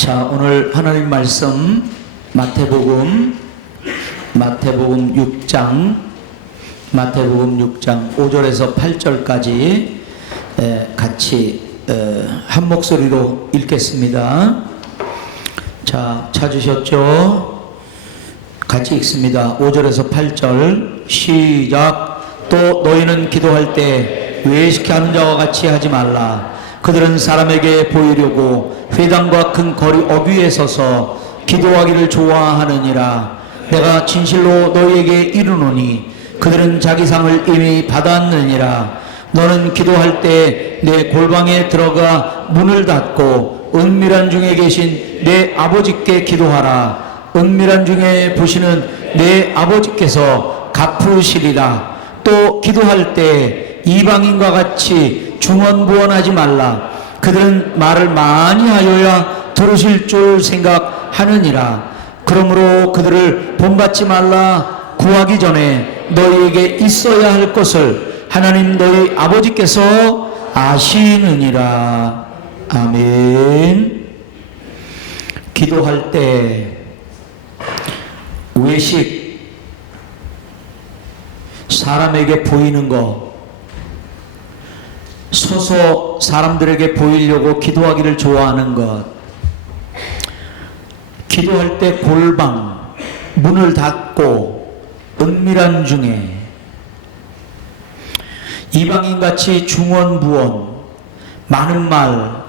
자, 오늘 하나님 말씀 마태복음 6장 5절에서 8절까지 같이 한 목소리로 읽겠습니다. 자, 찾으셨죠? 같이 읽습니다. 5절에서 8절 시작. 또 너희는 기도할 때 외식케 하는 자와 같이 하지 말라. 그들은 사람에게 보이려고 회당과 큰 거리 어귀에 서서 기도하기를 좋아하느니라. 내가 진실로 너희에게 이르노니 그들은 자기 상을 이미 받았느니라. 너는 기도할 때 내 골방에 들어가 문을 닫고 은밀한 중에 계신 내 아버지께 기도하라. 은밀한 중에 보시는 내 아버지께서 갚으시리라. 또 기도할 때 이방인과 같이 중언부언하지 말라. 그들은 말을 많이 하여야 들으실 줄 생각하느니라. 그러므로 그들을 본받지 말라. 구하기 전에 너희에게 있어야 할 것을 하나님 너희 아버지께서 아시느니라. 아멘. 기도할 때 외식, 사람에게 보이는 거, 서서 사람들에게 보이려고 기도하기를 좋아하는 것, 기도할 때 골방, 문을 닫고 은밀한 중에 이방인같이 중언부언, 많은 말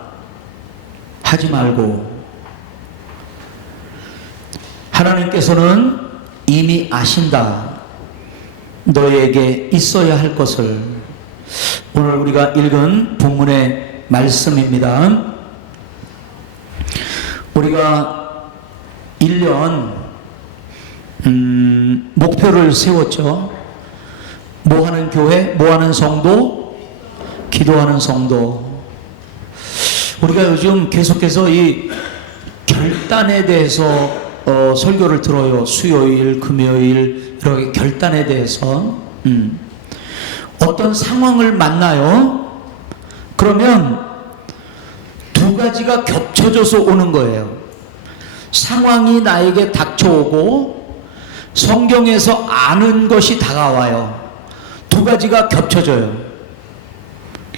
하지 말고, 하나님께서는 이미 아신다. 너에게 있어야 할 것을. 오늘 우리가 읽은 본문의 말씀입니다. 우리가 1년 목표를 세웠죠. 뭐 하는 교회, 뭐 하는 성도, 기도하는 성도. 우리가 요즘 계속해서 이 결단에 대해서 설교를 들어요. 수요일, 금요일 이렇게 결단에 대해서. 어떤 상황을 만나요. 그러면 두 가지가 겹쳐져서 오는 거예요. 상황이 나에게 닥쳐오고 성경에서 아는 것이 다가와요. 두 가지가 겹쳐져요.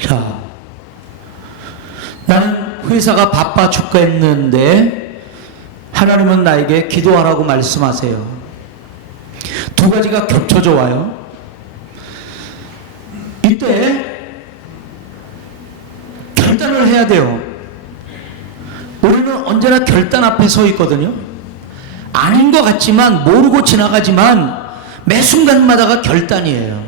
자, 나는 회사가 바빠 죽겠는데 하나님은 나에게 기도하라고 말씀하세요. 두 가지가 겹쳐져 와요. 이때 결단을 해야 돼요. 우리는 언제나 결단 앞에 서 있거든요. 아닌 것 같지만, 모르고 지나가지만 매 순간마다가 결단이에요.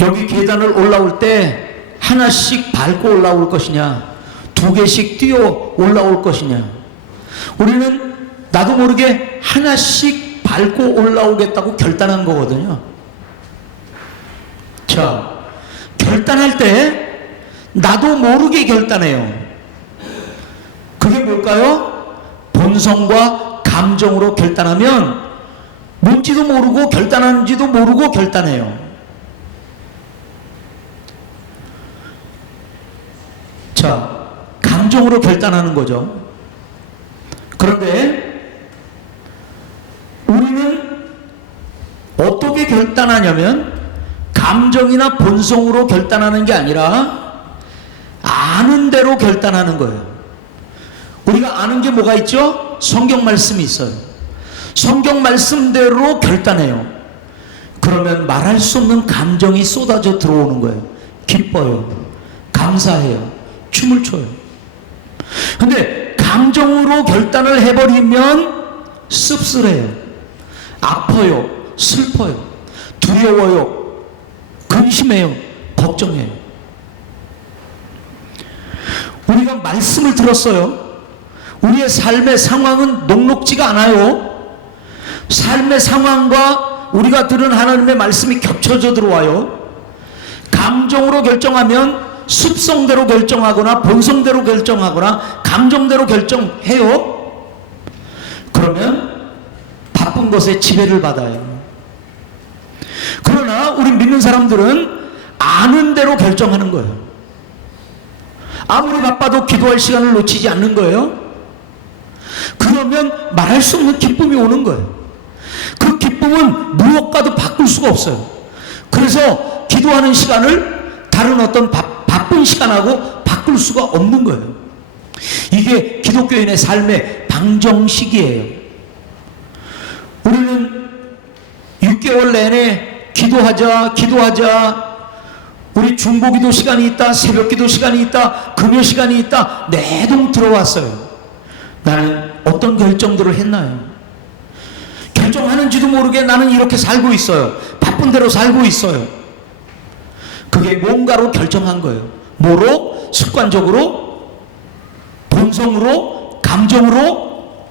여기 계단을 올라올 때 하나씩 밟고 올라올 것이냐, 두 개씩 뛰어 올라올 것이냐. 우리는 나도 모르게 하나씩 밟고 올라오겠다고 결단한 거거든요. 자, 결단할 때 나도 모르게 결단해요. 그게 뭘까요? 본성과 감정으로 결단하면 뭔지도 모르고 결단하는지도 모르고 결단해요. 자, 감정으로 결단하는 거죠. 그런데 우리는 어떻게 결단하냐면 감정이나 본성으로 결단하는 게 아니라 아는 대로 결단하는 거예요. 우리가 아는 게 뭐가 있죠? 성경 말씀이 있어요. 성경 말씀대로 결단해요. 그러면 말할 수 없는 감정이 쏟아져 들어오는 거예요. 기뻐요. 감사해요. 춤을 춰요. 근데 감정으로 결단을 해버리면 씁쓸해요. 아파요. 슬퍼요. 두려워요. 근심해요. 걱정해요. 우리가 말씀을 들었어요. 우리의 삶의 상황은 녹록지가 않아요. 삶의 상황과 우리가 들은 하나님의 말씀이 겹쳐져 들어와요. 감정으로 결정하면 습성대로 결정하거나 본성대로 결정하거나 감정대로 결정해요. 그러면 바쁜 것에 지배를 받아요. 그러나 우리 믿는 사람들은 아는 대로 결정하는 거예요. 아무리 바빠도 기도할 시간을 놓치지 않는 거예요. 그러면 말할 수 없는 기쁨이 오는 거예요. 그 기쁨은 무엇과도 바꿀 수가 없어요. 그래서 기도하는 시간을 다른 어떤 바쁜 시간하고 바꿀 수가 없는 거예요. 이게 기독교인의 삶의 방정식이에요. 우리는 6개월 내내 기도하자. 우리 중보기도 시간이 있다, 새벽기도 시간이 있다, 금요 시간이 있다, 내동 들어왔어요. 나는 어떤 결정들을 했나요? 결정하는지도 모르게 나는 이렇게 살고 있어요. 바쁜 대로 살고 있어요. 그게 뭔가로 결정한 거예요. 뭐로? 습관적으로, 본성으로, 감정으로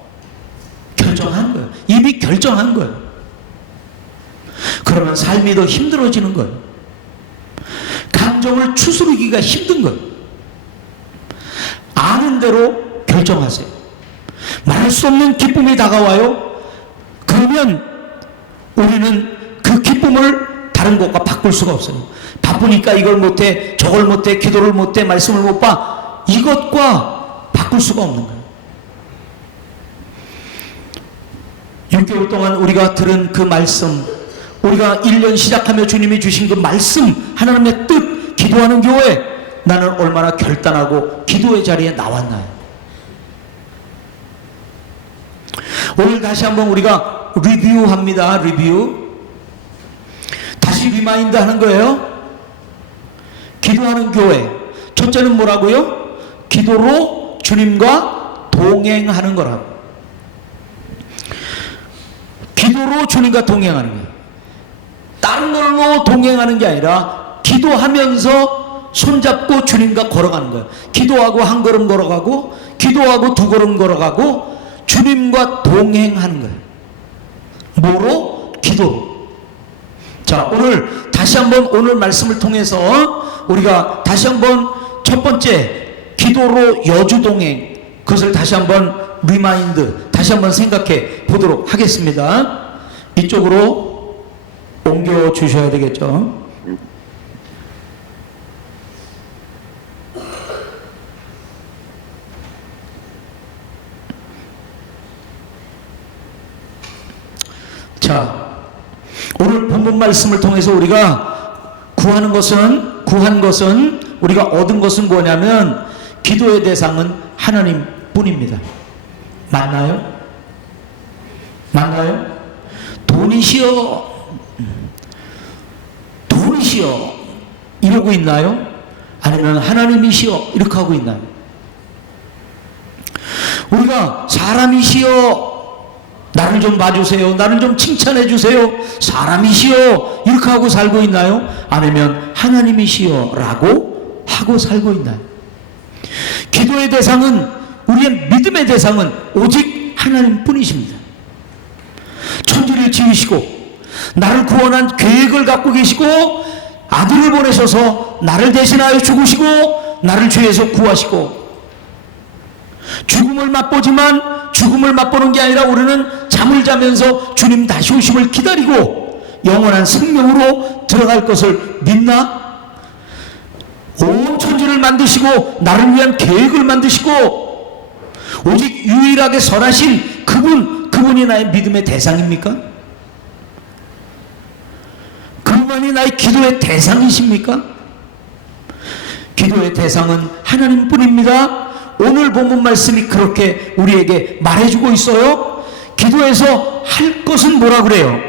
결정한 거예요. 이미 결정한 거예요. 그러면 삶이 더 힘들어지는 거예요. 감정을 추스르기가 힘든 거예요. 아는 대로 결정하세요. 말할 수 없는 기쁨이 다가와요. 그러면 우리는 그 기쁨을 다른 것과 바꿀 수가 없어요. 바쁘니까 이걸 못해, 저걸 못해, 기도를 못해, 말씀을 못 봐. 이것과 바꿀 수가 없는 거예요. 6개월 동안 우리가 들은 그 말씀, 우리가 1년 시작하며 주님이 주신 그 말씀, 하나님의 뜻, 기도하는 교회, 나는 얼마나 결단하고 기도의 자리에 나왔나요? 오늘 다시 한번 우리가 리뷰합니다. 리뷰. 다시 리마인드 하는 거예요. 기도하는 교회. 첫째는 뭐라고요? 기도로 주님과 동행하는 거라고. 기도로 주님과 동행하는 거예요. 다른 걸로 동행하는 게 아니라 기도하면서 손잡고 주님과 걸어가는 거예요. 기도하고 한 걸음 걸어가고, 기도하고 두 걸음 걸어가고, 주님과 동행하는 거예요. 뭐로? 기도로. 자, 오늘 다시 한번 오늘 말씀을 통해서 우리가 다시 한번 첫 번째 기도로 여주동행, 그것을 다시 한번 리마인드, 다시 한번 생각해 보도록 하겠습니다. 이쪽으로 옮겨 주셔야 되겠죠. 자, 오늘 본문 말씀을 통해서 우리가 구한 것은 우리가 얻은 것은 뭐냐면 기도의 대상은 하나님 뿐입니다. 맞나요? 맞나요? 돈이시여 이러고 있나요? 아니면 하나님이시여 이렇게 하고 있나요? 우리가 사람이시여 나를 좀 봐주세요, 나를 좀 칭찬해 주세요, 사람이시여 이렇게 하고 살고 있나요? 아니면 하나님이시여 라고 하고 살고 있나요? 기도의 대상은, 우리의 믿음의 대상은 오직 하나님 뿐이십니다. 천지를 지으시고 나를 구원한 계획을 갖고 계시고 아들을 보내셔서 나를 대신하여 죽으시고 나를 죄에서 구하시고, 죽음을 맛보지만 죽음을 맛보는 게 아니라 우리는 잠을 자면서 주님 다시 오심을 기다리고 영원한 생명으로 들어갈 것을 믿나? 온 천지를 만드시고 나를 위한 계획을 만드시고 오직 유일하게 선하신 그분이 나의 믿음의 대상입니까? 그분만이 나의 기도의 대상이십니까? 기도의 대상은 하나님뿐입니다. 오늘 본문 말씀이 그렇게 우리에게 말해주고 있어요. 기도에서 할 것은 뭐라 그래요?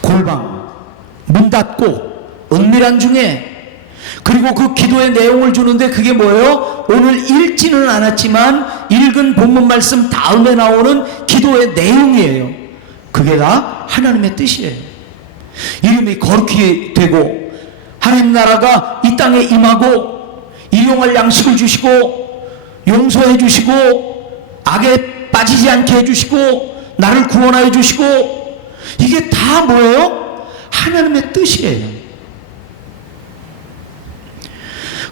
골방, 문 닫고, 은밀한 중에, 그리고 그 기도의 내용을 주는데 그게 뭐예요? 오늘 읽지는 않았지만 읽은 본문 말씀 다음에 나오는 기도의 내용이에요. 그게 다 하나님의 뜻이에요. 이름이 거룩히 되고 하나님 나라가 이 땅에 임하고 일용할 양식을 주시고 용서해 주시고 악에 빠지지 않게 해주시고 나를 구원하여 주시고, 이게 다 뭐예요? 하나님의 뜻이에요.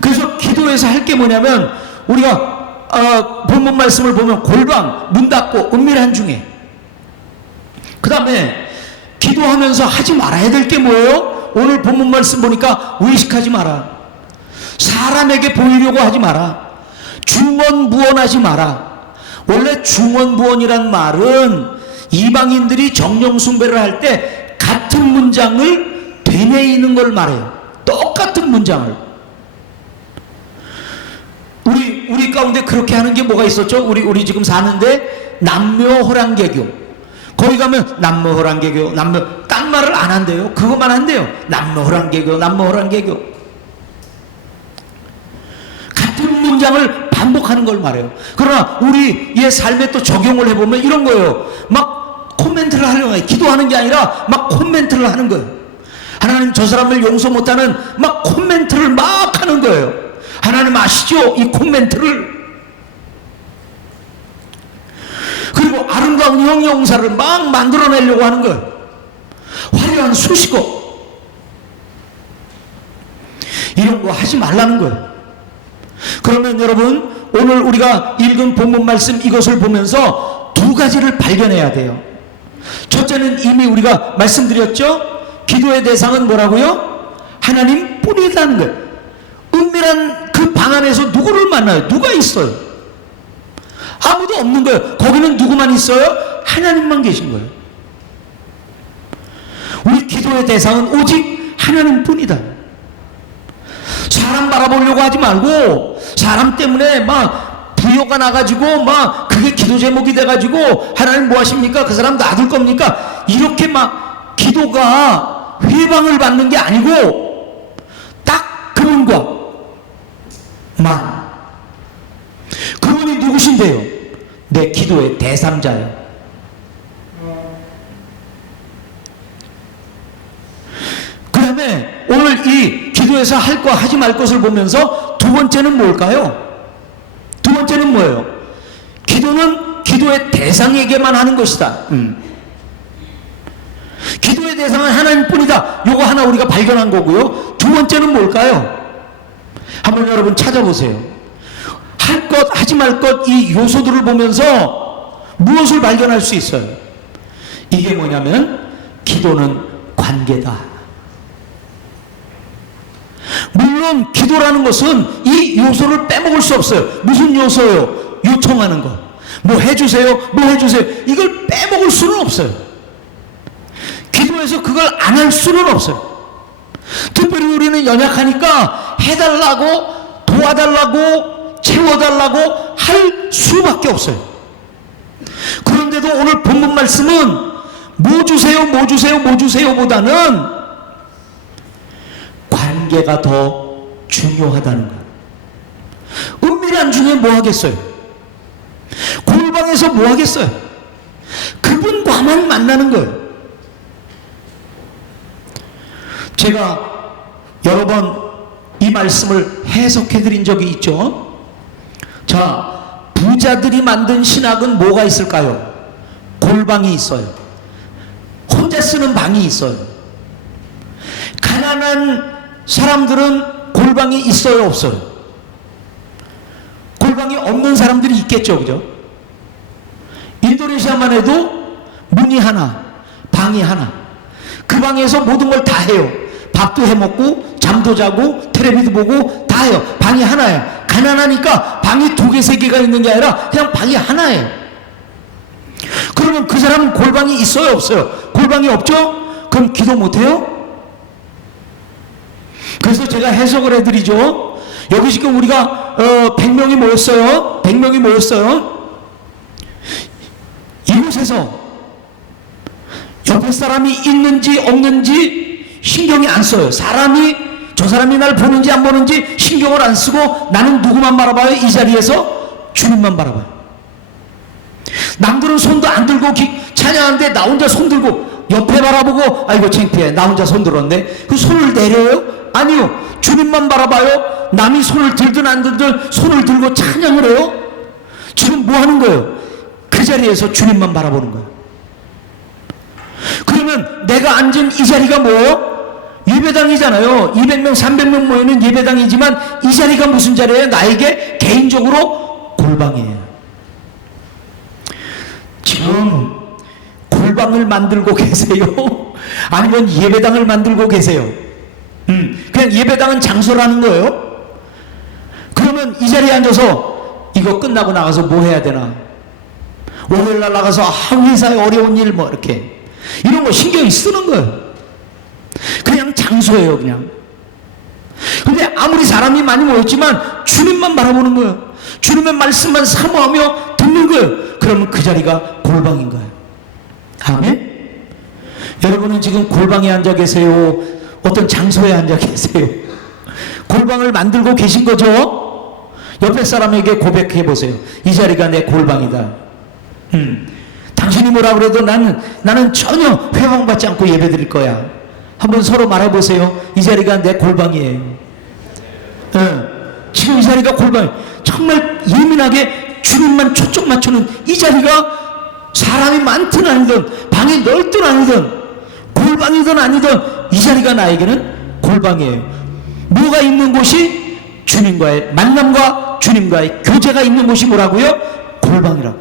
그래서 기도에서 할 게 뭐냐면 우리가 본문 말씀을 보면 골방, 문 닫고, 은밀한 중에, 그 다음에 기도하면서 하지 말아야 될 게 뭐예요? 오늘 본문 말씀 보니까 의식하지 마라. 사람에게 보이려고 하지 마라. 중언부언하지 마라. 원래 중언부언이란 말은 이방인들이 정령 숭배를 할 때 같은 문장을 되뇌이는 걸 말해요. 똑같은 문장을. 우리 가운데 그렇게 하는 게 뭐가 있었죠? 우리 지금 사는데 남묘호랑개교. 거기 가면 남묘호랑개교, 딴 말을 안 한대요. 그것만 한대요. 남묘호랑개교. 같은 문장을 반복하는 걸 말해요. 그러나 우리의 삶에 또 적용을 해보면 이런 거예요. 막 코멘트를 하려고 해요. 기도하는 게 아니라 막 코멘트를 하는 거예요. 하나님 저 사람을 용서 못하는 막 코멘트를 막 하는 거예요. 하나님 아시죠? 이 코멘트를. 그리고 아름다운 형용사를 막 만들어내려고 하는 거예요. 화려한 수식어. 이런 거 하지 말라는 거예요. 그러면 여러분, 오늘 우리가 읽은 본문 말씀 이것을 보면서 두 가지를 발견해야 돼요. 첫째는 이미 우리가 말씀드렸죠? 기도의 대상은 뭐라고요? 하나님 뿐이라는 거예요. 은밀한 그 방 안에서 누구를 만나요? 누가 있어요? 아무도 없는 거예요. 거기는 누구만 있어요? 하나님만 계신 거예요. 우리 기도의 대상은 오직 하나님 뿐이다. 사람 바라보려고 하지 말고, 사람 때문에 막 부여가 나가지고 막 그게 기도 제목이 돼가지고 하나님 뭐 하십니까? 그 사람 놔둘 겁니까? 이렇게 막 기도가 회방을 받는 게 아니고 딱 그분과 만. 그분이 누구신데요? 내 기도의 대상자예요. 그 다음에 오늘 이 기도에서 할 거 하지 말 것을 보면서 두 번째는 뭘까요? 두 번째는 뭐예요? 기도는 기도의 대상에게만 하는 것이다. 기도의 대상은 하나님뿐이다. 요거 하나 우리가 발견한 거고요. 두 번째는 뭘까요? 한번 여러분 찾아보세요. 할 것, 하지 말 것, 이 요소들을 보면서 무엇을 발견할 수 있어요? 이게 뭐냐면 기도는 관계다. 물론 기도라는 것은 이 요소를 빼먹을 수 없어요. 무슨 요소요? 요청하는 거. 뭐 해주세요, 뭐 해주세요. 이걸 빼먹을 수는 없어요. 기도에서 그걸 안 할 수는 없어요. 특별히 우리는 연약하니까 해달라고, 도와달라고, 채워달라고 할 수밖에 없어요. 그런데도 오늘 본문 말씀은 뭐 주세요, 뭐 주세요, 뭐 주세요 보다는 관계가 더 중요하다는 거예요. 은밀한 중에 뭐 하겠어요? 골방에서 뭐 하겠어요? 그분과만 만나는 거예요. 제가 여러 번 이 말씀을 해석해 드린 적이 있죠. 자, 부자들이 만든 신학은 뭐가 있을까요? 골방이 있어요. 혼자 쓰는 방이 있어요. 가난한 사람들은 골방이 있어요, 없어요? 골방이 없는 사람들이 있겠죠, 그죠? 인도네시아만 해도 문이 하나, 방이 하나. 그 방에서 모든 걸 다 해요. 밥도 해 먹고, 잠도 자고, 텔레비도 보고, 다 해요. 방이 하나예요. 가난하니까 방이 두 개, 세 개가 있는 게 아니라 그냥 방이 하나예요. 그러면 그 사람은 골방이 있어요, 없어요? 골방이 없죠? 그럼 기도 못해요? 그래서 제가 해석을 해드리죠. 여기 지금 우리가 100명이 모였어요. 100명이 모였어요. 이곳에서 옆에 사람이 있는지 없는지 신경이 안 써요. 저 사람이 날 보는지 안 보는지 신경을 안 쓰고 나는 누구만 바라봐요? 이 자리에서 주님만 바라봐요. 남들은 손도 안 들고 찬양하는데 나 혼자 손 들고 옆에 바라보고 아이고 창피해, 나 혼자 손 들었네. 그 손을 내려요? 아니요. 주님만 바라봐요. 남이 손을 들든 안 들든 손을 들고 찬양을 해요. 지금 뭐 하는 거예요? 그 자리에서 주님만 바라보는 거예요. 그러면 내가 앉은 이 자리가 뭐예요? 예배당이잖아요. 200명, 300명 모이는 예배당이지만 이 자리가 무슨 자리예요? 나에게 개인적으로 골방이에요. 지금 골방을 만들고 계세요? 아니면 예배당을 만들고 계세요? 그냥 예배당은 장소라는 거예요. 그러면 이 자리에 앉아서 이거 끝나고 나가서 뭐 해야 되나? 월요일날 나가서 회사에 어려운 일 뭐 이렇게 이런 거 신경이 쓰는 거예요. 그냥 장소예요, 그냥. 근데 아무리 사람이 많이 모였지만 주님만 바라보는 거예요. 주님의 말씀만 사모하며 듣는 거예요. 그러면 그 자리가 골방인 거예요. 아멘? 여러분은 지금 골방에 앉아 계세요? 어떤 장소에 앉아 계세요? 골방을 만들고 계신 거죠? 옆에 사람에게 고백해 보세요. 이 자리가 내 골방이다. 당신이 뭐라 그래도 나는 전혀 회방받지 않고 예배 드릴 거야. 한번 서로 말해보세요. 이 자리가 내 골방이에요. 지금 이 자리가 골방. 정말 예민하게 주님만 초점 맞추는 이 자리가 사람이 많든 아니든 방이 넓든 아니든 골방이든 아니든 이 자리가 나에게는 골방이에요. 뭐가 있는 곳이 주님과의 만남과 주님과의 교제가 있는 곳이 뭐라고요? 골방이라고.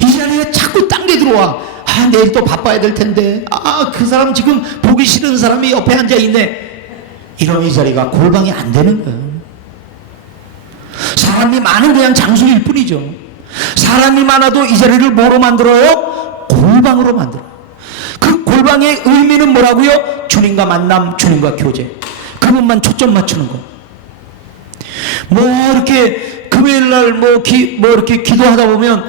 이 자리에 자꾸 딴 게 들어와. 내일 또 바빠야 될 텐데. 그 사람 지금 보기 싫은 사람이 옆에 앉아 있네. 이러면 이 자리가 골방이 안 되는 거예요. 사람이 많은 그냥 장소일 뿐이죠. 사람이 많아도 이 자리를 뭐로 만들어요? 골방으로 만들어요. 그 골방의 의미는 뭐라고요? 주님과 만남, 주님과 교제. 그것만 초점 맞추는 거. 뭐 이렇게 금요일날 이렇게 기도하다 보면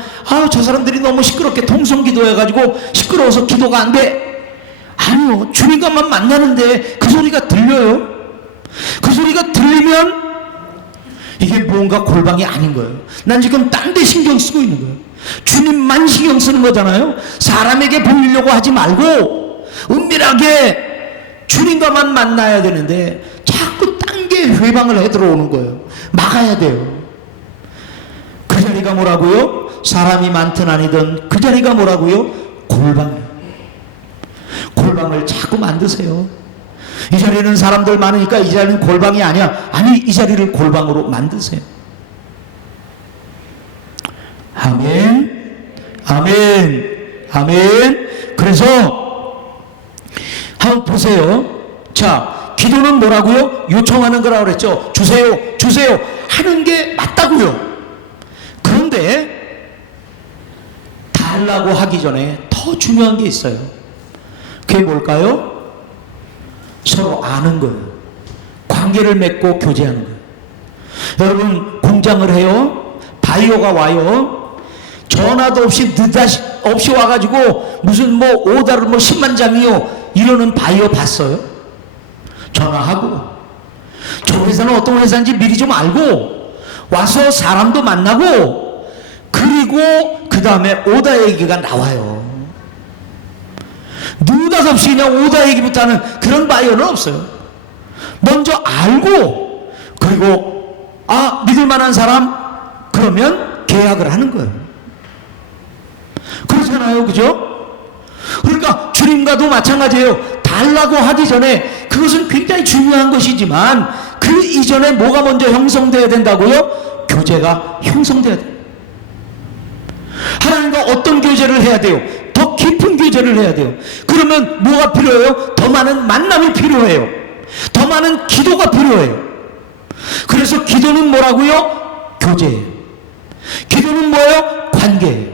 저 사람들이 너무 시끄럽게 통성 기도해가지고 시끄러워서 기도가 안 돼. 아니요, 주님과만 만나는데 그 소리가 들려요. 그 소리가 들리면 이게 뭔가 골방이 아닌 거예요. 난 지금 딴 데 신경 쓰고 있는 거예요. 주님만 신경 쓰는 거잖아요. 사람에게 보이려고 하지 말고 은밀하게 주님과만 만나야 되는데 자꾸 딴 게 회방을 해 들어오는 거예요. 막아야 돼요. 그 자리가 뭐라고요? 사람이 많든 아니든 그 자리가 뭐라고요? 골방이에요. 골방을 자꾸 만드세요. 이 자리는 사람들 많으니까 이 자리는 골방이 아니야. 아니, 이 자리를 골방으로 만드세요. 아멘, 아멘, 아멘. 그래서 한번 보세요. 자, 기도는 뭐라고요? 요청하는 거라고 그랬죠. 주세요, 주세요 하는 게 맞다고요. 그런데 달라고 하기 전에 더 중요한 게 있어요. 그게 뭘까요? 서로 아는 거예요. 관계를 맺고 교제하는 거예요. 여러분, 공장을 해요. 바이오가 와요. 전화도 없이 없이 와가지고 무슨 오다를 10만 장이요 이러는 바이오 봤어요? 전화하고. 저 회사는 어떤 회사인지 미리 좀 알고 와서 사람도 만나고, 그리고 그 다음에 오다 얘기가 나와요. 느닷없이 그냥 오다 얘기부터 하는 그런 바이오는 없어요. 먼저 알고, 그리고 믿을 만한 사람, 그러면 계약을 하는 거예요. 그렇잖아요, 그죠? 그러니까 주님과도 마찬가지예요. 달라고 하기 전에 그것은 굉장히 중요한 것이지만 그 이전에 뭐가 먼저 형성돼야 된다고요? 교제가 형성돼야 돼요. 하나님과 어떤 교제를 해야 돼요? 더 깊은 교제를 해야 돼요. 그러면 뭐가 필요해요? 더 많은 만남이 필요해요. 더 많은 기도가 필요해요. 그래서 기도는 뭐라고요? 교제예요. 기도는 뭐예요? 관계예요.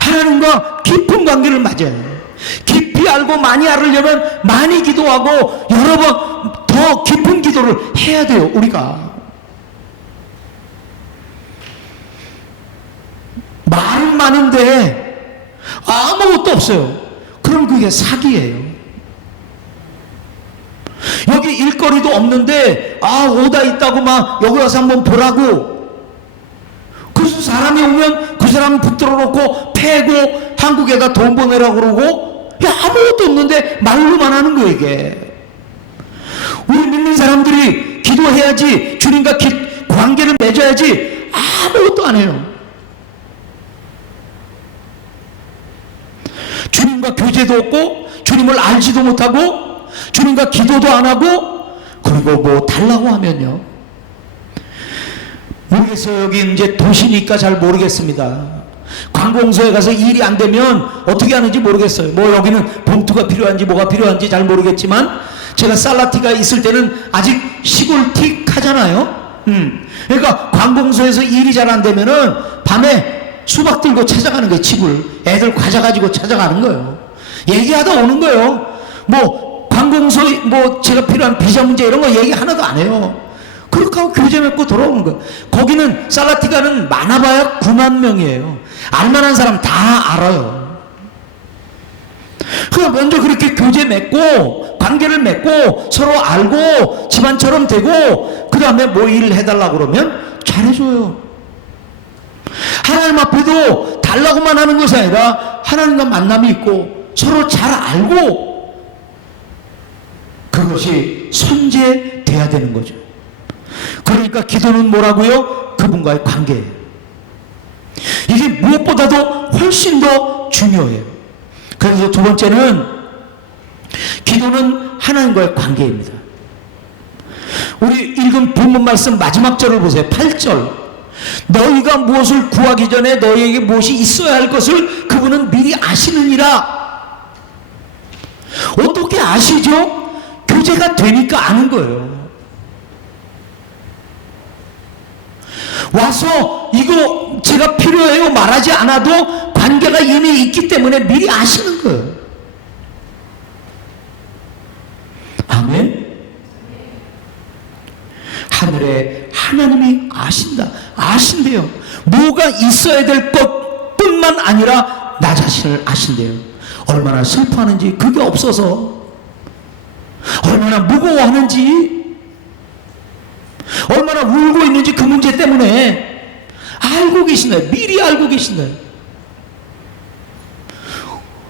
하나님과 깊은 관계를 맺어야 해요. 깊이 알고 많이 알으려면 많이 기도하고 여러 번 더 깊은 기도를 해야 돼요. 우리가 말은 많은데 아무것도 없어요. 그럼 그게 사기예요. 여기 일거리도 없는데 오다 있다고 막 여기 와서 한번 보라고. 그래서 사람이 오면 그 사람 붙들어 놓고 패고 한국에다 돈 보내라고 그러고, 아무것도 없는데 말로만 하는 거예요. 이게 우리 믿는 사람들이 기도해야지, 주님과 관계를 맺어야지 아무것도 안 해요. 주님과 교제도 없고 주님을 알지도 못하고 주님과 기도도 안 하고, 그리고 뭐 달라고 하면요, 모르겠어요. 여기 이제 도시니까 잘 모르겠습니다. 관공서에 가서 일이 안 되면 어떻게 하는지 모르겠어요. 여기는 봉투가 필요한지 뭐가 필요한지 잘 모르겠지만 제가 살라티가 있을 때는 아직 시골틱 하잖아요. 그러니까 관공서에서 일이 잘 안 되면은 밤에 수박 들고 찾아가는 거예요. 집을 애들 과자 가지고 찾아가는 거예요. 얘기하다 오는 거예요. 뭐 관공서 뭐 제가 필요한 비자 문제 이런 거 얘기 하나도 안 해요. 그렇게 하고 교제 맺고 돌아오는 거예요. 거기는 살라티가는 많아봐야 9만 명이에요. 알만한 사람 다 알아요. 그러니까 먼저 그렇게 교제 맺고 관계를 맺고 서로 알고 집안처럼 되고 그 다음에 뭐 일을 해달라고 그러면 잘해줘요. 하나님 앞에도 달라고만 하는 것이 아니라 하나님과 만남이 있고 서로 잘 알고 그것이 선제돼야 되는 거죠. 그러니까 기도는 뭐라고요? 그분과의 관계예요. 이게 무엇보다도 훨씬 더 중요해요. 그래서 두 번째는 기도는 하나님과의 관계입니다. 우리 읽은 본문 말씀 마지막 절을 보세요. 8절. 너희가 무엇을 구하기 전에 너희에게 무엇이 있어야 할 것을 그분은 미리 아시느니라. 어떻게 아시죠? 교제가 되니까 아는 거예요. 와서 이거 제가 필요해요 말하지 않아도 관계가 이미 있기 때문에 미리 아시는 거예요. 아멘. 하늘에 하나님이 아신대요. 뭐가 있어야 될 것뿐만 아니라 나 자신을 아신대요. 얼마나 슬퍼하는지 그게 없어서, 얼마나 무거워하는지, 얼마나 울고 있는지 그 문제 때문에 알고 계신다요. 미리 알고 계신다요.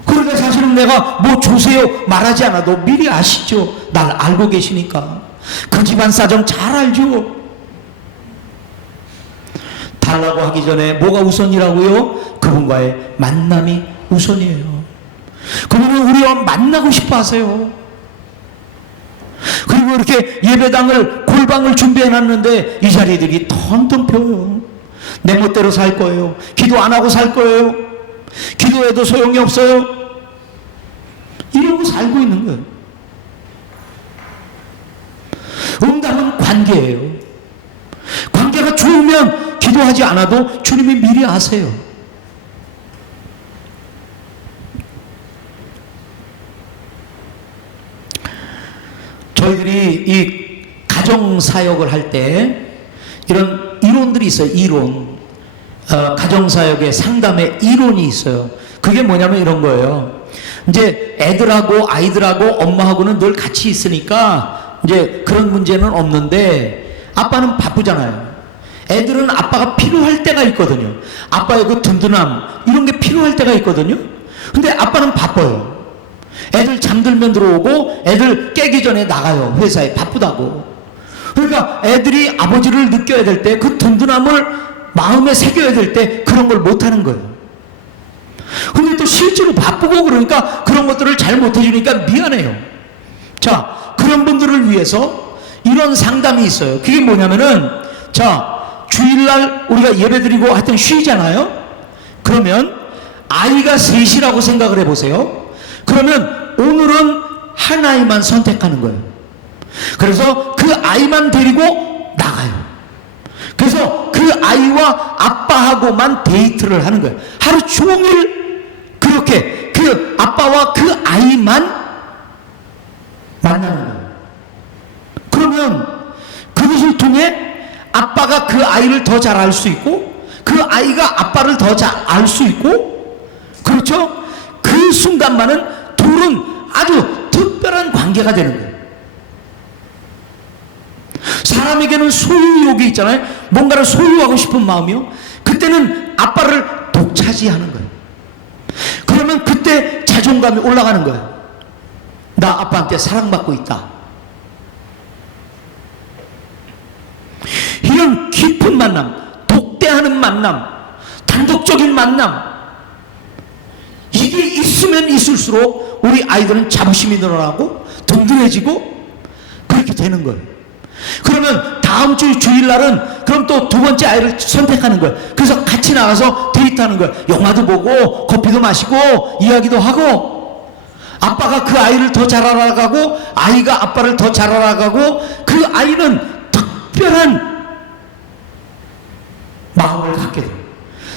그러니까 사실은 내가 뭐 주세요 말하지 않아도 미리 아시죠. 날 알고 계시니까. 그 집안 사정 잘 알죠. 달라고 하기 전에 뭐가 우선이라고요? 그분과의 만남이 우선이에요. 그분은 우리와 만나고 싶어 하세요. 그리고 이렇게 예배당을 골방을 준비해 놨는데 이 자리들이 텅텅 비어요. 내 멋대로 살 거예요. 기도 안 하고 살 거예요. 기도해도 소용이 없어요. 이러고 살고 있는 거예요. 응답은 관계예요. 관계가 좋으면 기도하지 않아도 주님이 미리 아세요. 저희들이 이 가정사역을 할 때 이런 이론들이 있어요. 이론. 가정사역의 상담의 이론이 있어요. 그게 뭐냐면 이런 거예요. 이제 애들하고 아이들하고 엄마하고는 늘 같이 있으니까 이제 그런 문제는 없는데 아빠는 바쁘잖아요. 애들은 아빠가 필요할 때가 있거든요. 아빠의 그 든든함 이런 게 필요할 때가 있거든요. 근데 아빠는 바빠요. 애들 잠들면 들어오고 애들 깨기 전에 나가요. 회사에 바쁘다고. 그러니까 애들이 아버지를 느껴야 될 때 그 든든함을 마음에 새겨야 될 때 그런 걸 못하는 거예요. 근데 또 실제로 바쁘고 그러니까 그런 것들을 잘 못해주니까 미안해요. 자, 그런 분들을 위해서 이런 상담이 있어요. 그게 뭐냐면은, 자, 주일날 우리가 예배드리고 하여튼 쉬잖아요. 그러면 아이가 셋이라고 생각을 해보세요. 그러면 오늘은 한 아이만 선택하는 거예요. 그래서 그 아이만 데리고 나가요. 그래서 그 아이와 아빠하고만 데이트를 하는 거예요. 하루 종일 그렇게 그 아빠와 그 아이만 만나는 거예요. 그러면 그것을 통해 아빠가 그 아이를 더 잘 알 수 있고 그 아이가 아빠를 더 잘 알 수 있고, 그렇죠? 그 순간만은 둘은 아주 특별한 관계가 되는 거예요. 사람에게는 소유욕이 있잖아요. 뭔가를 소유하고 싶은 마음이요. 그때는 아빠를 독차지하는 거예요. 그러면 그때 자존감이 올라가는 거예요. 나 아빠한테 사랑받고 있다. 이런 깊은 만남, 독대하는 만남, 단독적인 만남, 이게 있으면 있을수록 우리 아이들은 자부심이 늘어나고 든든해지고 그렇게 되는 거예요. 그러면 다음 주 주일날은 그럼 또 두 번째 아이를 선택하는 거예요. 그래서 같이 나가서 데이트하는 거예요. 영화도 보고 커피도 마시고 이야기도 하고. 아빠가 그 아이를 더 잘 알아가고 아이가 아빠를 더 잘 알아가고 그 아이는 특별한 마음을 갖게 돼요.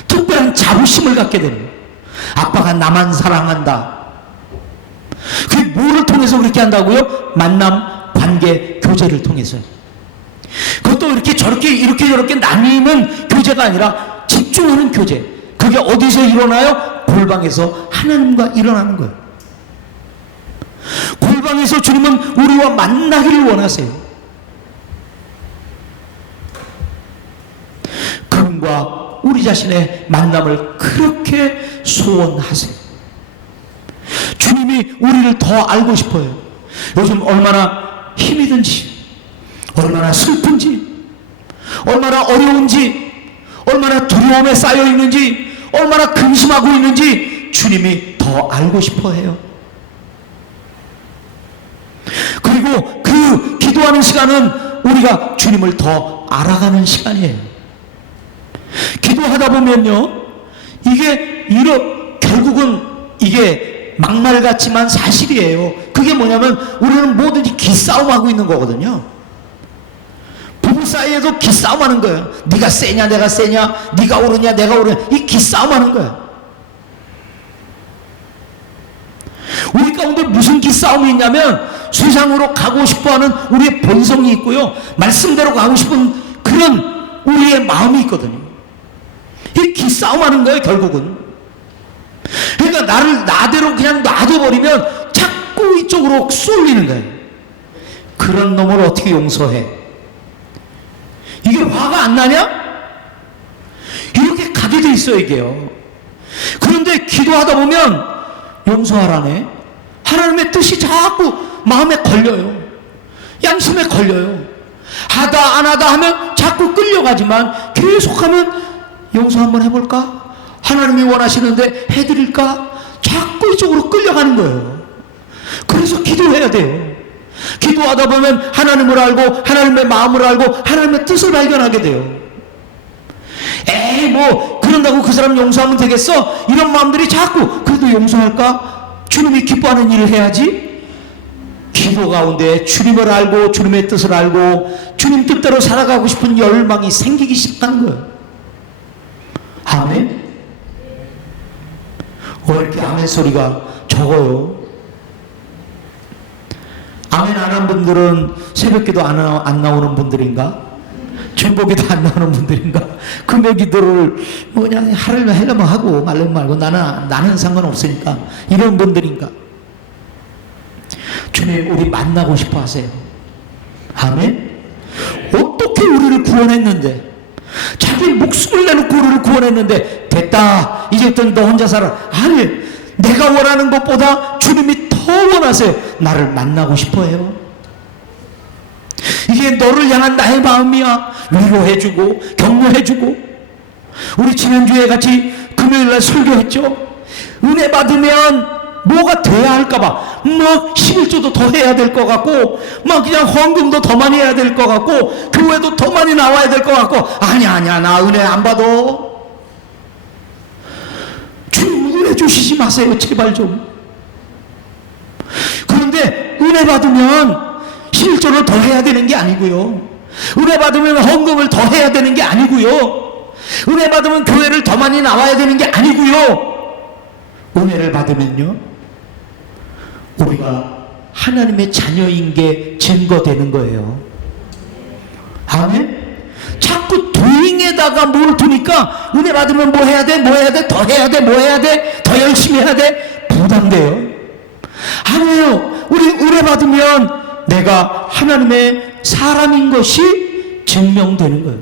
특별한 자부심을 갖게 돼요. 아빠가 나만 사랑한다. 그게 뭐를 통해서 그렇게 한다고요? 만남, 관계, 교제를 통해서요. 그것도 이렇게 저렇게 이렇게 저렇게 나뉘는 교제가 아니라 집중하는 교제. 그게 어디서 일어나요? 골방에서 하나님과 일어나는 거예요. 골방에서 주님은 우리와 만나기를 원하세요. 그분과 우리 자신의 만남을 그렇게 소원하세요. 주님이 우리를 더 알고 싶어요. 요즘 얼마나 힘이 든지, 얼마나 슬픈지, 얼마나 어려운지, 얼마나 두려움에 쌓여 있는지, 얼마나 근심하고 있는지 주님이 더 알고 싶어 해요. 그리고 그 기도하는 시간은 우리가 주님을 더 알아가는 시간이에요. 기도하다 보면요, 결국은 이게 막말 같지만 사실이에요. 그게 뭐냐면 우리는 뭐든지 기싸움하고 있는 거거든요. 부부 사이에도 기싸움하는 거예요. 네가 세냐 내가 세냐, 네가 옳으냐 내가 옳으냐, 이 기싸움하는 거예요. 우리 가운데 무슨 기싸움이 있냐면 세상으로 가고 싶어하는 우리의 본성이 있고요, 말씀대로 가고 싶은 그런 우리의 마음이 있거든요. 이 기싸움하는 거예요 결국은. 그러니까 나를 나대로 그냥 놔둬버리면 자꾸 이쪽으로 쏠리는 거예요. 그런 놈을 어떻게 용서해? 이게 화가 안 나냐? 이렇게 가게 돼 있어요 이게요. 그런데 기도하다 보면 용서하라네, 하나님의 뜻이 자꾸 마음에 걸려요. 양심에 걸려요. 하다 안 하다 하면 자꾸 끌려가지만 계속하면 용서 한번 해볼까? 하나님이 원하시는데 해드릴까? 자꾸 이쪽으로 끌려가는 거예요. 그래서 기도해야 돼요. 기도하다 보면 하나님을 알고 하나님의 마음을 알고 하나님의 뜻을 발견하게 돼요. 에이 뭐 그런다고 그 사람 용서하면 되겠어? 이런 마음들이 자꾸 그래도 용서할까? 주님이 기뻐하는 일을 해야지. 기도 가운데 주님을 알고 주님의 뜻을 알고 주님 뜻대로 살아가고 싶은 열망이 생기기 시작하는 거예요. 아멘? 왜 이렇게 아멘 소리가 적어요? 아멘 안 한 분들은 새벽기도 안 나오는 분들인가? 중보기도 안 나오는 분들인가? 금요 기도를 뭐 그냥 하려면 하고 말려면 말고 나는 상관없으니까 이런 분들인가? 주님 우리 만나고 싶어 하세요. 아멘? 어떻게 우리를 구원했는데, 자기 목숨을 내놓고 우리를 구원했는데 됐다 이제부터 너 혼자 살아. 아니, 내가 원하는 것보다 주님이 더 원하세요. 나를 만나고 싶어해요. 이게 너를 향한 나의 마음이야. 위로해주고 격려해주고. 우리 지난주에 같이 금요일날 설교했죠. 은혜 받으면 뭐가 돼야 할까봐 막 11조도 더 해야 될 것 같고 막 그냥 헌금도 더 많이 해야 될 것 같고 교회도 더 많이 나와야 될 것 같고, 아니야 나 은혜 안 받아. 주님 은혜 주시지 마세요 제발 좀. 그런데 은혜 받으면 11조를 더 해야 되는 게 아니고요, 은혜 받으면 헌금을 더 해야 되는 게 아니고요, 은혜 받으면 교회를 더 많이 나와야 되는 게 아니고요, 은혜를 받으면요 우리가 하나님의 자녀인 게 증거되는 거예요. 아멘? 자꾸 도잉에다가 뭘 두니까 은혜 받으면 뭐 해야 돼? 뭐 해야 돼? 더 해야 돼? 뭐 해야 돼? 더 열심히 해야 돼? 부담돼요. 아니에요. 우리 은혜 받으면 내가 하나님의 사람인 것이 증명되는 거예요.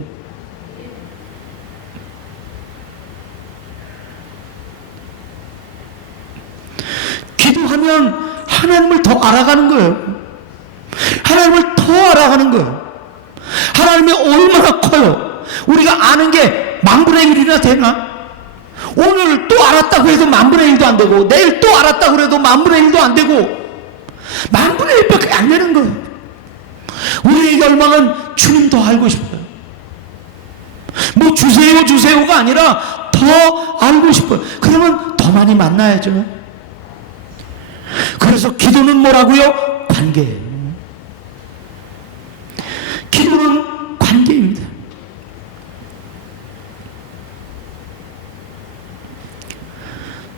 기도하면 하나님을 더 알아가는 거예요. 하나님을 더 알아가는 거예요. 하나님이 얼마나 커요. 우리가 아는 게 10,000분의 1이나 되나? 오늘 또 알았다고 해도 10,000분의 1도 안 되고, 내일 또 알았다고 해도 10,000분의 1도 안 되고, 10,000분의 1밖에 안 되는 거예요. 우리의 열망은 주님 더 알고 싶어요. 뭐 주세요가 아니라 더 알고 싶어요. 그러면 더 많이 만나야죠. 그래서 기도는 뭐라고요? 관계예요. 기도는 관계입니다.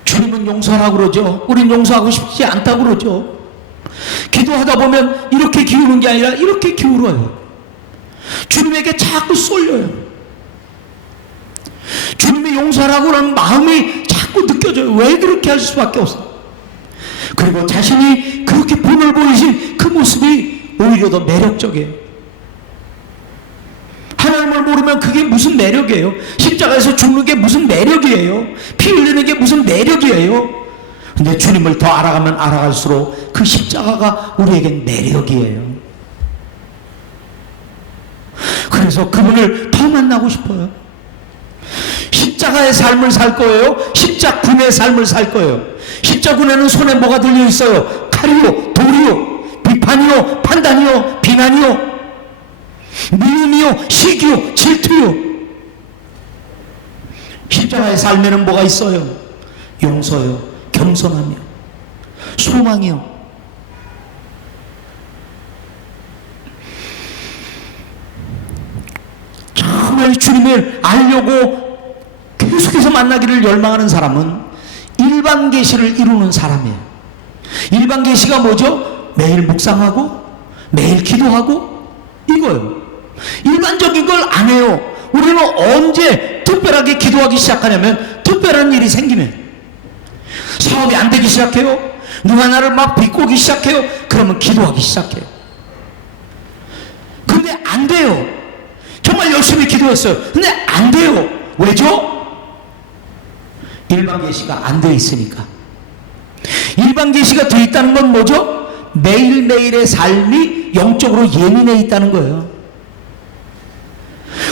주님은 용서하라고 그러죠. 우린 용서하고 싶지 않다고 그러죠. 기도하다 보면 이렇게 기우는 게 아니라 이렇게 기울어요. 주님에게 자꾸 쏠려요. 주님이 용서하라고 하는 마음이 자꾸 느껴져요. 왜 그렇게 할 수밖에 없어요. 그리고 자신이 그렇게 본을 보이신 그 모습이 오히려 더 매력적이에요. 하나님을 모르면 그게 무슨 매력이에요? 십자가에서 죽는 게 무슨 매력이에요? 피 흘리는 게 무슨 매력이에요? 근데 주님을 더 알아가면 알아갈수록 그 십자가가 우리에겐 매력이에요. 그래서 그분을 더 만나고 싶어요. 십자가의 삶을 살 거예요? 십자군의 삶을 살 거예요? 십자군에는 손에 뭐가 들려 있어요? 칼이요, 돌이요, 비판이요, 판단이요, 비난이요, 미움이요, 시기요, 질투요. 십자가의 삶에는 뭐가 있어요? 용서요, 겸손하며, 소망이요. 정말 주님을 알려고 계속해서 만나기를 열망하는 사람은 일반 계시를 이루는 사람이에요. 일반 계시가 뭐죠? 매일 묵상하고 매일 기도하고 이거예요. 일반적인 걸 안 해요. 우리는 언제 특별하게 기도하기 시작하냐면 특별한 일이 생기면, 사업이 안 되기 시작해요. 누가 나를 막 비꼬기 시작해요. 그러면 기도하기 시작해요. 근데 안 돼요. 정말 열심히 기도했어요. 근데 안 돼요. 왜죠? 일반 계시가 안 돼 있으니까. 일반 계시가 돼 있다는 건 뭐죠? 매일매일의 삶이 영적으로 예민해 있다는 거예요.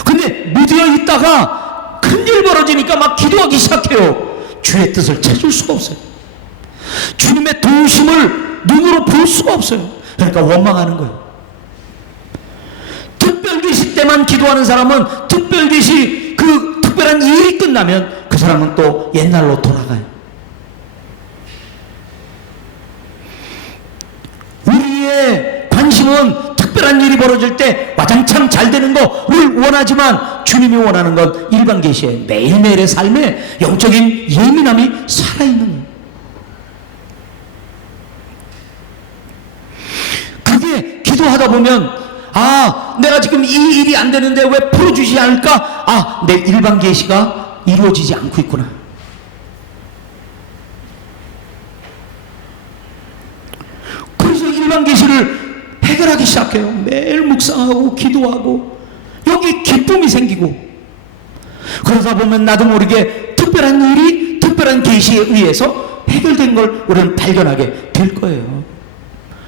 근데 무디어 있다가 큰일 벌어지니까 막 기도하기 시작해요. 주의 뜻을 찾을 수가 없어요. 주님의 도우심을 눈으로 볼 수가 없어요. 그러니까 원망하는 거예요. 특별계시 때만 기도하는 사람은 특별계시 그 특별한 일이 끝나면 그 사람은 또 옛날로 돌아가요. 우리의 관심은 특별한 일이 벌어질 때 와장창 잘 되는 거를 원하지만, 주님이 원하는 건 일반 계시에 매일매일의 삶에 영적인 예민함이 살아있는 거예요. 그게 기도하다 보면, 아, 내가 지금 이 일이 안 되는데 왜 풀어주지 않을까? 아, 내 일반 계시가 이루어지지 않고 있구나. 그래서 일반 계시를 해결하기 시작해요. 매일 묵상하고 기도하고 여기 기쁨이 생기고, 그러다 보면 나도 모르게 특별한 일이 특별한 계시에 의해서 해결된 걸 우리는 발견하게 될 거예요.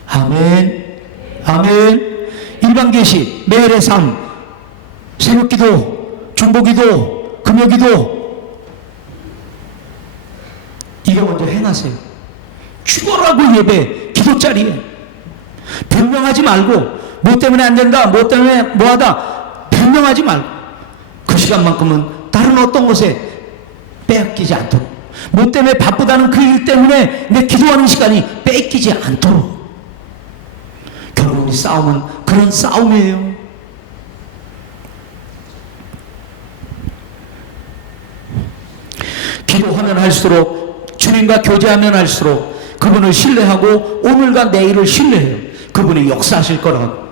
아멘, 아멘. 일반 계시, 매일의 삶, 새벽 기도, 중보 기도, 금요 기도, 이거 먼저 행하세요. 죽어라고 예배, 기도 자리에 변명하지 말고, 뭐 때문에 안 된다, 뭐 때문에 뭐하다 변명하지 말고, 그 시간만큼은 다른 어떤 것에 빼앗기지 않도록, 뭐 때문에 바쁘다는 그 일 때문에 내 기도하는 시간이 뺏기지 않도록. 결국 우리 싸움은 그런 싸움이에요. 기도하면 할수록, 주님과 교제하면 할수록 그분을 신뢰하고 오늘과 내일을 신뢰해요. 그분이 역사하실 거라고.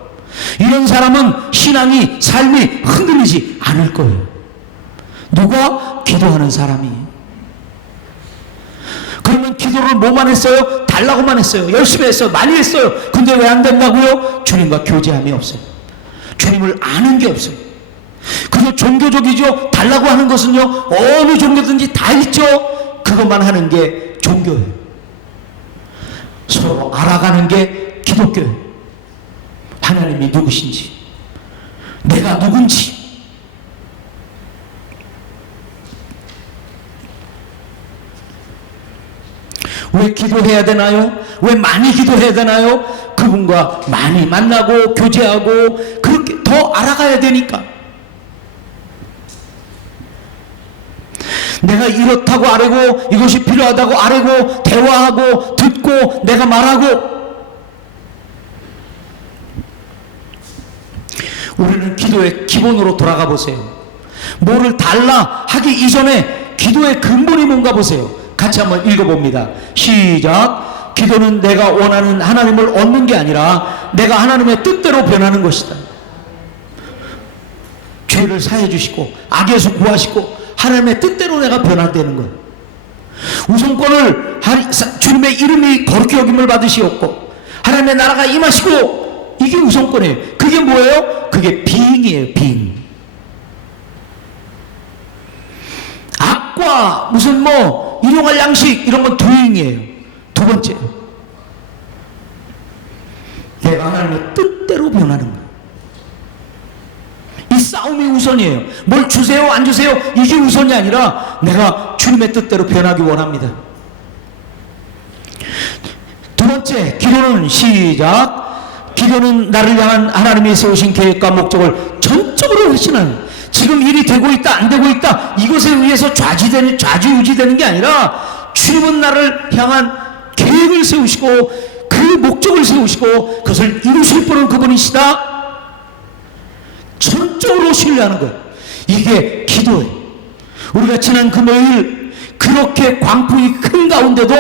이런 사람은 신앙이, 삶이 흔들리지 않을 거예요. 누가? 기도하는 사람이. 그러면 기도를 뭐만 했어요? 달라고만 했어요. 열심히 했어요. 많이 했어요. 근데 왜 안 된다고요? 주님과 교제함이 없어요. 주님을 아는 게 없어요. 그래서 종교적이죠. 달라고 하는 것은요, 어느 종교든지 다 있죠. 그것만 하는 게 종교예요. 서로 알아가는 게 기독교예요. 하나님이 누구신지, 내가 누군지. 왜 기도해야 되나요? 왜 많이 기도해야 되나요? 그분과 많이 만나고 교제하고 그렇게 더 알아가야 되니까. 내가 이렇다고 아뢰고 이것이 필요하다고 아뢰고 대화하고 듣고 내가 말하고. 우리는 기도의 기본으로 돌아가 보세요. 뭐를 달라 하기 이전에 기도의 근본이 뭔가 보세요. 같이 한번 읽어봅니다. 시작. 기도는 내가 원하는 하나님을 얻는 게 아니라 내가 하나님의 뜻대로 변하는 것이다. 죄를 사해 주시고 악에서 구하시고 하나님의 뜻대로 내가 변화되는 것. 우선권을 주님의 이름이 거룩히 여김을 받으시었고 하나님의 나라가 임하시고, 이게 우선권이에요. 그게 뭐예요? 그게 비잉이에요. 비잉. 악과 무슨 뭐 일용할 양식 이런 건 두잉이에요. 두 번째, 내가 하나님의 뜻대로 변하는 거예요. 이 싸움이 우선이에요. 뭘 주세요 안 주세요 이게 우선이 아니라 내가 주님의 뜻대로 변하기 원합니다. 두 번째, 기도는 시작. 기도는 나를 향한 하나님이 세우신 계획과 목적을 전적으로 회신하는, 지금 일이 되고 있다 안 되고 있다 이것에 의해서 좌지우지되는 게 아니라 주님은 나를 향한 계획을 세우시고 그 목적을 세우시고 그것을 이루실 분은 그분이시다. 전적으로 신뢰하는 거예요. 이게 기도예요. 우리가 지난 금요일 그렇게 광풍이 큰 가운데도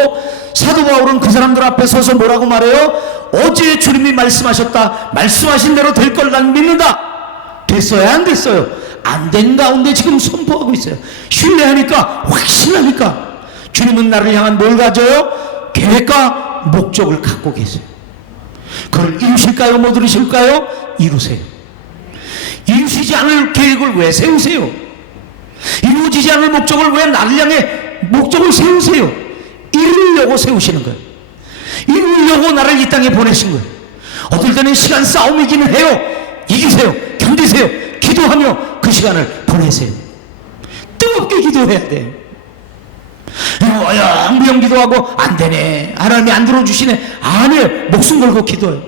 사도 바울은 그 사람들 앞에 서서 뭐라고 말해요? 어제 주님이 말씀하셨다. 말씀하신 대로 될 걸 난 믿는다. 됐어요? 안 됐어요? 안 된 가운데 지금 선포하고 있어요. 신뢰하니까, 확신하니까. 주님은 나를 향한 뭘 가져요? 계획과 목적을 갖고 계세요. 그걸 이루실까요? 못 이루실까요? 이루세요. 이루시지 않을 계획을 왜 세우세요? 이루어지지 않을 목적을 왜 나를 향해 목적을 세우세요? 이루려고 세우시는 거예요. 이루려고 나를 이 땅에 보내신 거예요. 어떨 때는 시간 싸움이기는 해요. 이기세요. 견디세요. 기도하며 그 시간을 보내세요. 뜨겁게 기도해야 돼요. 무영 기도하고 안 되네, 하나님이 안 들어주시네, 안 해요. 목숨 걸고 기도해요.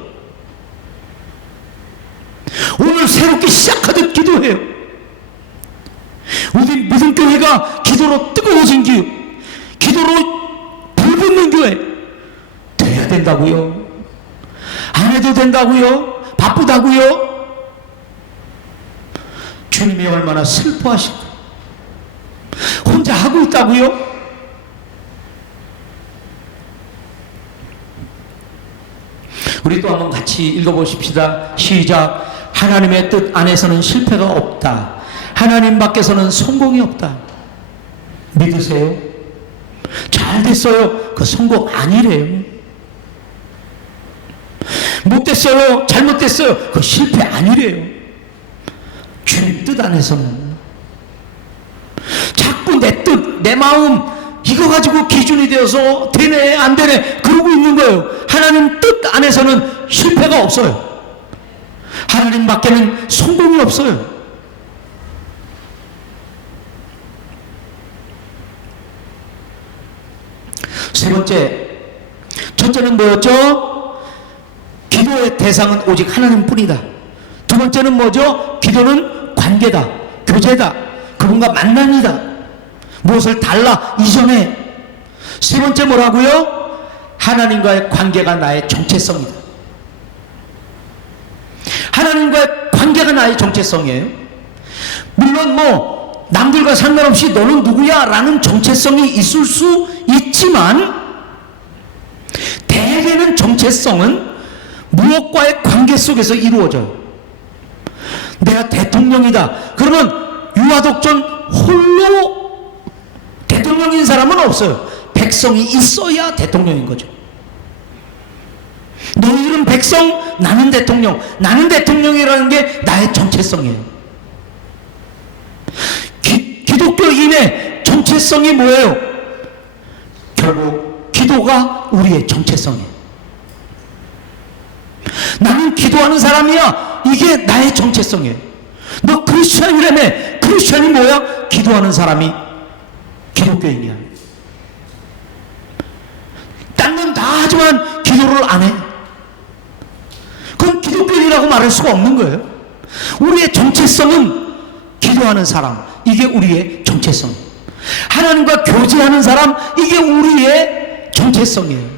오늘 새롭게 시작하듯 기도해요. 우리 믿음교회가 기도로 뜨거워진 교회, 기도로 불붙는 교회 돼야 된다고요. 안 해도 된다고요. 바쁘다고요. 주님이 얼마나 슬퍼하실까. 혼자 하고 있다고요. 우리 또 한번 같이 읽어보십시다. 시작. 하나님의 뜻 안에서는 실패가 없다. 하나님 밖에서는 성공이 없다. 믿으세요? 잘 됐어요. 그 성공 아니래요. 못됐어요. 잘못됐어요. 그 실패 아니래요. 주님 뜻 안에서는. 자꾸 내 뜻, 내 마음 이거 가지고 기준이 되어서 되네 안 되네 그러고 있는 거예요. 하나님 뜻 안에서는 실패가 없어요. 하나님 밖에는 성공이 없어요. 세 번째, 첫째는 뭐였죠? 기도의 대상은 오직 하나님뿐이다. 두 번째는 뭐죠? 기도는 관계다, 교제다, 그분과 만남이다. 무엇을 달라 이전에. 세 번째 뭐라고요? 하나님과의 관계가 나의 정체성이다. 하나님과의 관계가 나의 정체성이에요. 물론 뭐 남들과 상관없이 너는 누구야 라는 정체성이 있을 수 있지만, 대개는 정체성은 무엇과의 관계 속에서 이루어져요. 내가 대통령이다 그러면 유아독전 홀로 대통령인 사람은 없어요. 백성이 있어야 대통령인 거죠. 너희들은 백성, 나는 대통령. 나는 대통령이라는 게 나의 정체성이에요. 기독교인의 정체성이 뭐예요? 결국 기도가 우리의 정체성이에요. 나는 기도하는 사람이야. 이게 나의 정체성이에요. 너 크리스찬이라며. 크리스찬이 뭐야? 기도하는 사람이 기독교인이야. 딴 건 다 하지만 기도를 안 해. 그건 기독교인이라고 말할 수가 없는 거예요. 우리의 정체성은 기도하는 사람. 이게 우리의 정체성. 하나님과 교제하는 사람, 이게 우리의 정체성이에요.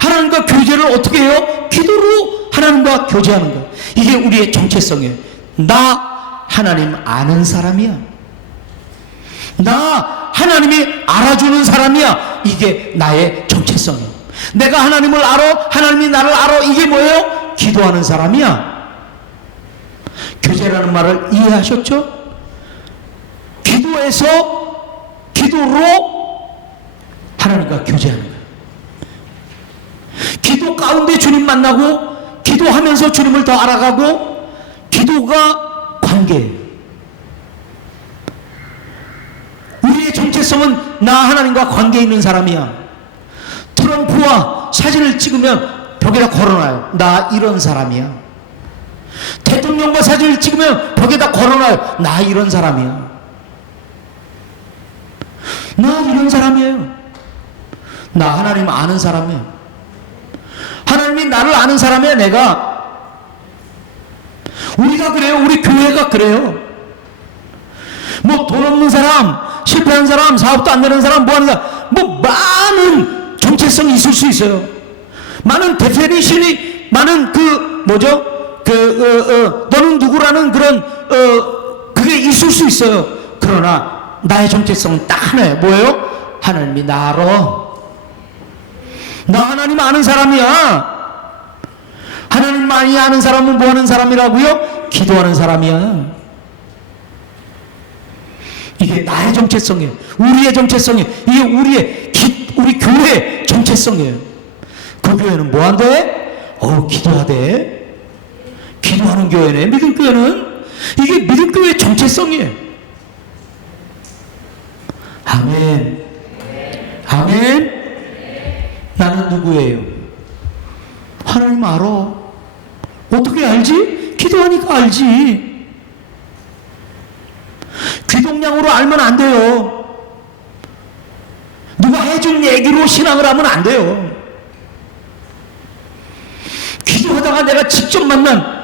하나님과 교제를 어떻게 해요? 기도로 하나님과 교제하는 거예요. 이게 우리의 정체성이에요. 나 하나님 아는 사람이야. 나 하나님이 알아주는 사람이야. 이게 나의 정체성이에요. 내가 하나님을 알아, 하나님이 나를 알아. 이게 뭐예요? 기도하는 사람이야. 교제라는 말을 이해하셨죠? 기도로 하나님과 교제하는 거예요. 기도 가운데 주님 만나고, 기도하면서 주님을 더 알아가고, 기도가 관계예요. 우리의 정체성은 나 하나님과 관계 있는 사람이야. 트럼프와 사진을 찍으면 벽에다 걸어놔요. 나 이런 사람이야. 대통령과 사진을 찍으면 벽에다 걸어놔요. 나 이런 사람이야. 나 이런 사람이에요. 나 하나님 아는 사람이에요. 하나님이 나를 아는 사람이야. 내가. 우리가 그래요. 우리 교회가 그래요. 뭐 돈 없는 사람, 실패한 사람, 사업도 안 되는 사람, 뭐 하는 사람, 뭐 많은 정체성이 있을 수 있어요. 많은 데피니션이, 많은 너는 누구라는 그런 그게 있을 수 있어요. 그러나 나의 정체성은 딱 하나예요. 뭐예요? 하나님이 나 알아. 나 하나님 아는 사람이야. 하나님 많이 아는 사람은 뭐 하는 사람이라고요? 기도하는 사람이야. 이게 나의 정체성이에요. 우리의 정체성이에요. 이게 우리 교회의 정체성이에요. 그 교회는 뭐 한대? 기도하대. 기도하는 교회네. 믿음 교회는 이게 믿음 교회의 정체성이에요. 아멘. 아멘. 나는 누구예요? 하나님 알아. 어떻게 알지? 기도하니까 알지. 귀동냥으로 알면 안 돼요. 누가 해준 얘기로 신앙을 하면 안 돼요. 기도하다가 내가 직접 만난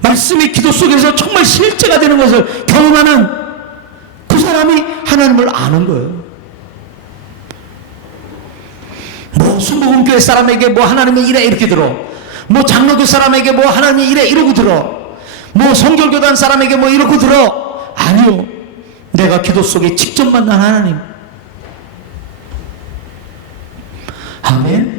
말씀이 기도 속에서 정말 실제가 되는 것을 경험하는 그 사람이 하나님을 아는 거예요. 뭐 순복음교회 사람에게 뭐 하나님의 이래 이렇게 들어, 뭐 장로교 사람에게 뭐 하나님의 이래 이러고 들어, 뭐 성결교단 사람에게 뭐 이러고 들어. 아니요. 내가 기도 속에 직접 만난 하나님. 아멘.